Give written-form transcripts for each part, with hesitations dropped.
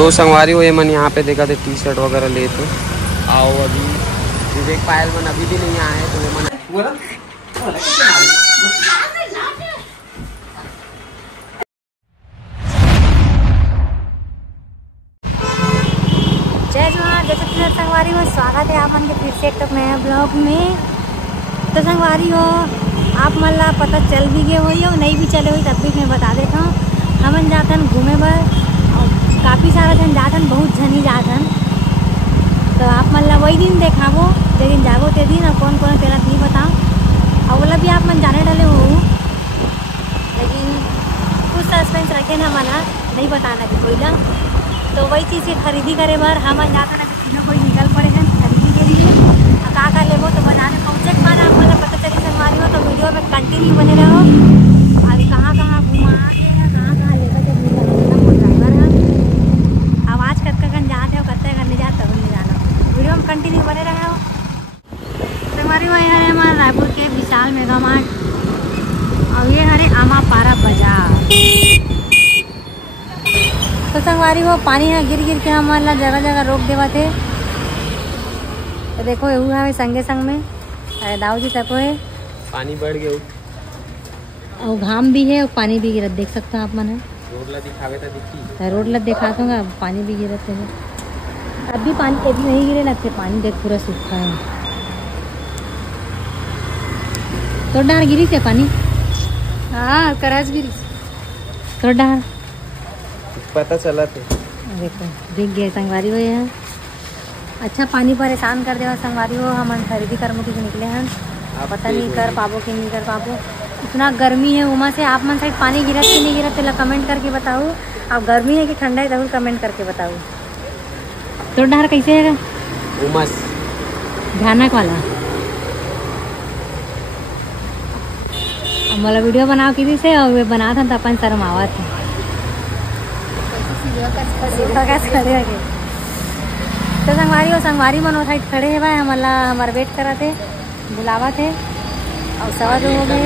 तो संगवारी हो ये मन यहाँ पे देखा थे टी शर्ट वगैरह ले थे। आओ अभी विवेक पायल मन अभी भी नहीं आए तो वो मन जय जोहार। जैसे कि संगवारी हो स्वागत है आप मन के फिर से एक नया ब्लॉग में। तो संगवारी हो आप मन ला पता चल भी गए हो या नहीं भी चले हुई तब भी मैं बता देता हूँ। हमन जातन घूमे बर काफ़ी सारा जन जातन बहुत झनी जातन। तो आप मन ला वही दिन देखाबो जे दिन जाबो ते दिन और कौन कौन तेरा नहीं बताओ और बोला भी आप मन जाने डाले हो लेकिन कुछ सस्पेंस रखे ना मना नहीं बताना कि कोई ला। तो वही चीज़ की खरीदी करे बार हम जाते ना तीनों कोई निकल पड़े हैं खरीदी के लिए। का लेबो तो बाजार में पहुँचे के बाद आप मुझे पता चली संगवारी हो तो वीडियो में कंटिन्यू बने रहो। अभी कहाँ कहाँ घुमा कहाँ लेकर के ड्राइवर है आवाज़ कन जाते हो कत्ते करने जाते हो नहीं जाना वीडियो में कंटिन्यू बने रहे हो। संगवारी हो यह है हमारे रायपुर के विशाल मेगा मार्ट और ये हरे आमापारा बाजार। तो संगवारी हो पानी है गिर गिर के हमारा जगह जगह रोक देवा थे। तो देखो यू है संगे संग में दाऊ जी तक है पानी बढ़ गया और घाम भी है और पानी भी गिरत देख सकते हो आप मन है। रोड ला दिखावे तो दिखी रोड ला दिखा दूंगा पानी भी गिरत है। अब भी पानी अभी नहीं गिरे लगते पानी देख पूरा सूखा है। तो डार गिरी से पानी हाँ करस गिरी तो डार पता चला थे। देखो दिख गए संगवारी हो यहाँ अच्छा पानी परेशान कर देवा संगवारी हो। हम खरीदी कर मुझे निकले हैं पता नहीं कर पाबो कि नहीं कर पाबो। इतना गर्मी है उमा से आप मन साइड पानी गिरत कि नहीं गिरत तो कमेंट करके बताओ। अब गर्मी है कि ठंडा है जरूर कमेंट करके बताओ। तो डर कैसे है उमस भयानक वाला अब वाला वीडियो बनाओ किसी से और वे बना था तो अपन शर्मावा थे तो संगवारी हो संगवारी मन साइड खड़े है भाई हमारा वेट करा थे बुलावा थे और सवा दो हो गए।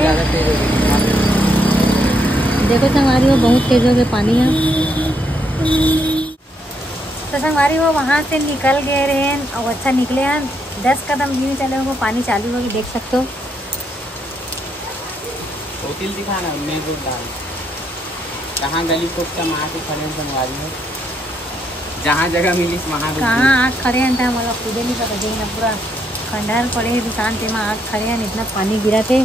देखो संगवारी हो बहुत तेज हो गए पानी है। तो संगवारी हो वहाँ से निकल गए रहे और अच्छा निकले हैं 10 कदम यूँ चले हो पानी चालू होगी देख सकते हो। होटल दिखाना मेन रोड डाल कहाँ गली कोफ्ता वहाँ से खड़े संगवारी हो जहाँ जगह मिली वहाँ कहाँ आग खड़े हैं तो मतलब खुदे नहीं पता देना पूरा खंडहर पड़े है दुकान पे आग खड़े हैं इतना पानी गिरा थे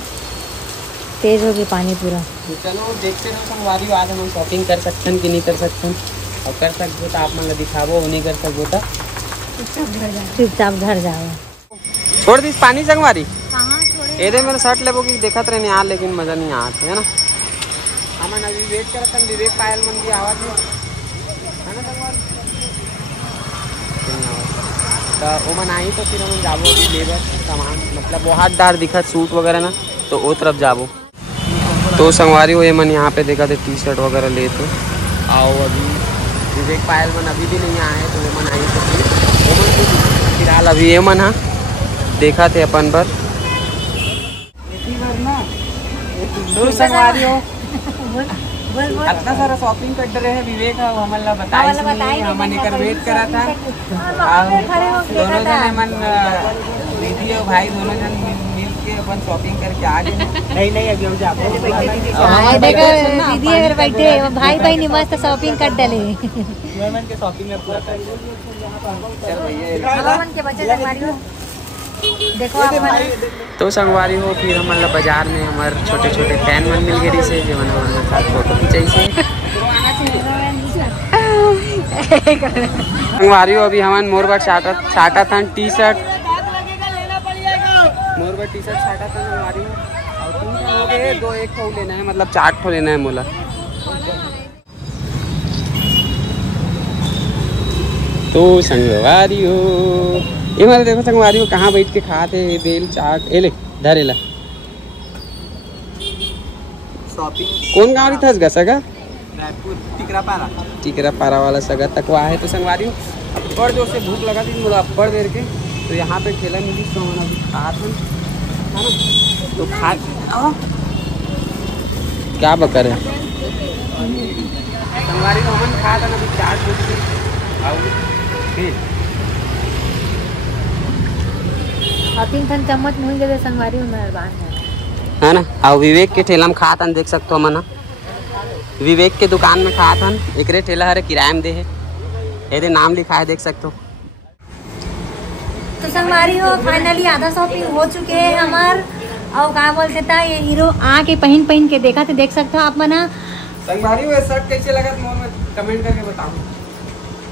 तेज हो गई पानी पूरा। तो चलो देखते रहो संगवारी हो आज हम शॉपिंग कर सकते हैं कि नहीं कर सकते और कर सकते तो आप मतलब दिखाबो और नहीं कर सकते तो चुपचाप घर जाओ। छोड़ दी पानी संगवारी ये मेरे शर्ट लेबो कि देखत रहे यहाँ लेकिन मजा नहीं आते है ना। हम अभी वेट करते विवेक पायल मन की आवाज है ना संगवारी तो वो मन आई तो फिर हम जाबो लेबर सामान मतलब वो हाथ डार दिखा सूट वगैरह ना तो वो तरफ जाबो। तो संगवारी हो ये मन यहाँ पे देखा थे टी शर्ट वगैरह ले थे। आओ अभी विवेक पायल मन अभी भी नहीं आए तो वो मन आई तो वो मन फिलहाल अभी ये मन हाँ देखा थे अपन पर तो संगवारी हो इतना सारा शॉपिंग कर रहे हैं विवेक हमला बताई हमन एक वेट करा था दोनों जन मन दीदी और भाई दोनों जन मिल के अपन शॉपिंग करके आ गए। नहीं अभी हम जाबो दीदी अगर बैठे भाई बहन मस्त शॉपिंग कर डाले मन के शॉपिंग में पूरा कर चल भैया मन के बच्चे संगवारी हो देखो तो संगवारी हो फिर हम बाजार में हमारे छोटे छोटे फैन मन मिल गए से जो हमारे साथ फोटो खिंचाई संगवारी हो अभी हमारे मोरबट छाटा था टी शर्ट मोरबट टी शर्ट छाटा था संगवारी और 3 हो गए 2 एक ठो लेना है मतलब 4 ठो लेना है मोला। तो संगवारी हो ये हमारे देखो संगवारी हो कहाँ बैठ के खाते बेल चाट ए ले धरेला शॉपिंग कौन गाँव था इसका सगा रायपुर टिकरा पारा वाला सगा तकवा है। तो संगवारी हो बड़ जोर से भूख लगा थी मुझे बड़ देर के तो यहाँ पे ठेला मिली तो हम अभी खा थे है ना तो खा क्या बकर है संगवारी को हमन खा था अभी चाट और 3 ठन चम्मच मिल गए संगवारी में मेहरबान है ना। और विवेक के ठेला में खात हन, देख सकते हो मना विवेक के दुकान में खात हन। एकरे ठेला हरे किराए में दे है, ये नाम लिखा है, देख सकते हो। तो संगवारी हो फाइनली आधा शॉपिंग हो चुके हैं हमार। और क्या बोलते था ये हीरो आके पहन के देखा तो देख सकते हो आप मना। संगवारी हो शर्ट कैसे लगा मोर में कमेंट करके बताओ।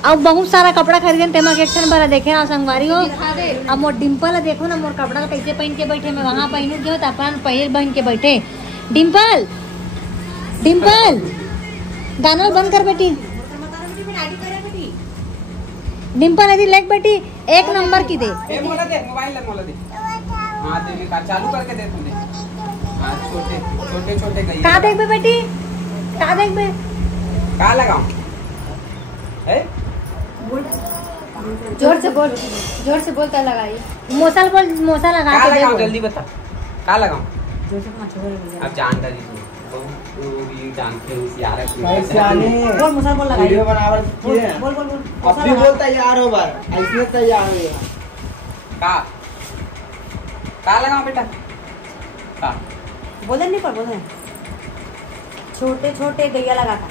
अब बहुत सारा कपड़ा खरीदन तेमा के एक्शन भरा देखे और संगवारी हो। अब मोर डिम्पल है, देखो ना मोर कपड़ा कैसे पहन के बैठे, मैं वहाँ पहनू क्यों तो अपन पहल बहन के बैठे। डिम्पल डिम्पल गाना बंद कर बेटी। डिम्पल यदि लेग बेटी 1 नंबर की दे। ए मोला दे मोबाइल ले, मोला दे। हां दे का चालू करके दे तुमने। हां छोटे छोटे छोटे गई का देख बे बेटी, का देख बे, का लगाऊं है। जोर से बोल, जोर से बोल, का लगाई मोसा बोल, मोसा लगा के दे। जल्दी बता का लगाऊं। जोर से पांच बोल। अब जान डाली तू भी जानते हो यार कैसे आने बोल मोसा बोल लगाई। वीडियो बनावर की है। बोल बोल बोल अब भी बोल तैयार हो बार ऐसे तैयार हो का लगाऊं बेटा का बोले नहीं पर बोले छोटे छोटे गैया लगा था।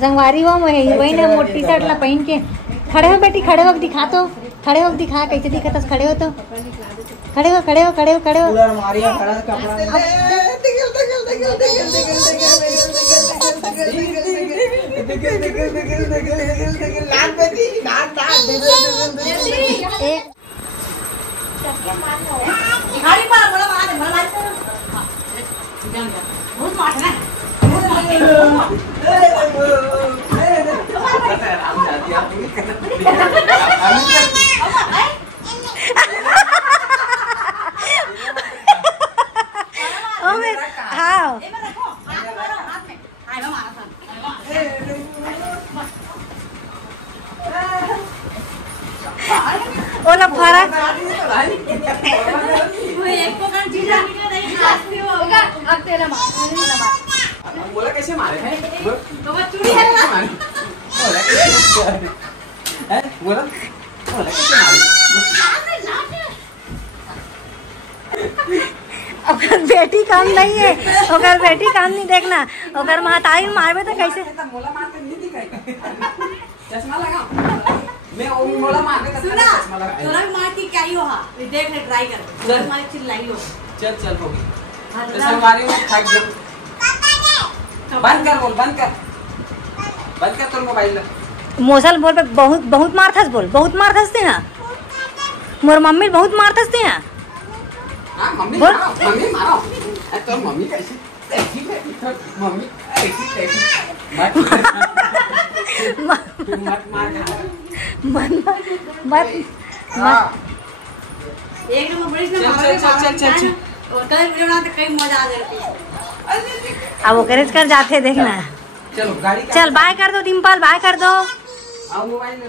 संगवारी हो मैं हीरोइन है, मोटी शर्ट ला पहन के खड़े हो बेटी। खड़े हो दिखा, तो खड़े हो दिखा कैसे दिखा। खड़े हो तो खड़े हो खड़े हो खड़े हो खड़े हो। पूरा मारिया खड़ा कपड़ा लाल बेटी नाक एक गाड़ी पर बड़ा मार दे, बड़ा मार बहुत मार है हाँ ओला फरक बोला कैसे मारे हैं बोला कैसे मारे। ओकर बेटी काम नहीं है, ओकर बेटी काम नहीं देखना। ओकर महताई मारबे तो कैसे मोला मार के नहीं दिखाई चश्मा लगा मैं ओ मोला मार के चश्मा लगा तोरा मार के क्या ही हो हा देख ले ट्राई कर तोरा मार के चिल्लाई हो। चल चल हो गई तो संगवारी में थक गया। बंद कर बोल, बंद कर तोर मोबाइल। मोसल बोल पे बहुत बहुत मार थस बोल, बहुत मार थसते हैं मोर मम्मी बहुत मार थसते हैं। हां मम्मी बोल। मारो, मम्मी मारो। तो मम्मी कैसी ऐसी मम्मी ऐसी मत मत एक नंबर बड़ी से चल और कल वीडियो बनाते कई मजा आ जाती। अब वो करेज कर जाते देखना। चलो गाड़ी चल बाय कर दो डिम्पल, बाय कर दो। आओ मोबाइल